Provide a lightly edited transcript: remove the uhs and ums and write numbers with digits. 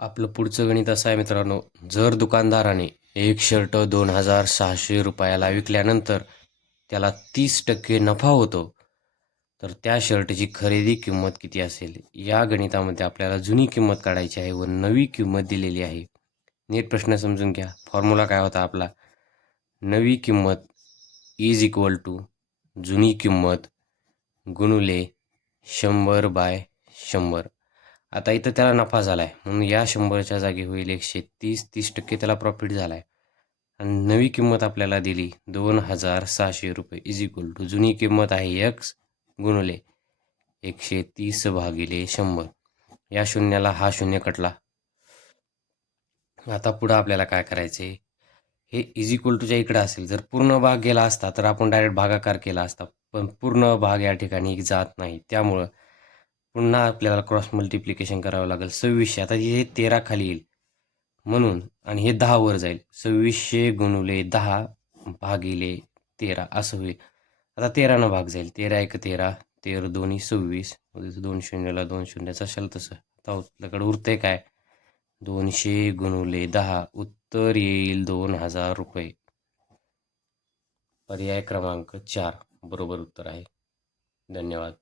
आपलं पुढचं गणित असं आहे मित्रांनो, जर दुकानदाराने एक शर्ट 2,600 रुपयाला विकल्यानंतर त्याला 30% नफा होतो, तर त्या शर्टची खरेदी किंमत किती असेल? या गणितामध्ये आपल्याला जुनी किंमत काढायची आहे व नवी किंमत दिलेली आहे. नीट प्रश्न समजून घ्या. फॉर्म्युला काय होता आपला? नवी किंमत इज इक्वल टू जुनी किंमत गुणुले 100/100. आता इथं त्याला नफा झाला आहे म्हणून या 100च्या जागी होईल 130. 30% त्याला प्रॉफिट झाला आहे. आणि नवी किंमत आपल्याला दिली 2,600 रुपये इज इक्वल टू जुनी किंमत आहे एक्स गुणुले 130/100. या शून्याला हा शून्य कटला. आता पुढं आपल्याला काय करायचे? हे इज इक्वल टूच्या इकडं असेल. जर पूर्ण भाग गेला असता तर आपण डायरेक्ट भागाकार केला असता, पण पूर्ण भाग या ठिकाणी जात नाही. त्यामुळं पुन्हा आपल्याला क्रॉस मल्टिप्लिकेशन करावं लागेल. 2600 आता हे 13 खाली येईल म्हणून, आणि हे 10 वर जाईल. 2600 गुणुले 10 भागिले 13 असं होईल. आता 13 भाग जाईल. 13 एक 13, 13 दोन्ही 26, 2 शून्याला 2 शून्याचं असेल तसं. आता आपल्याकडे उरतंय काय? 200 गुणुले 10, उत्तर येईल 2,000 रुपये. पर्याय क्रमांक 4 बरोबर उत्तर आहे. धन्यवाद.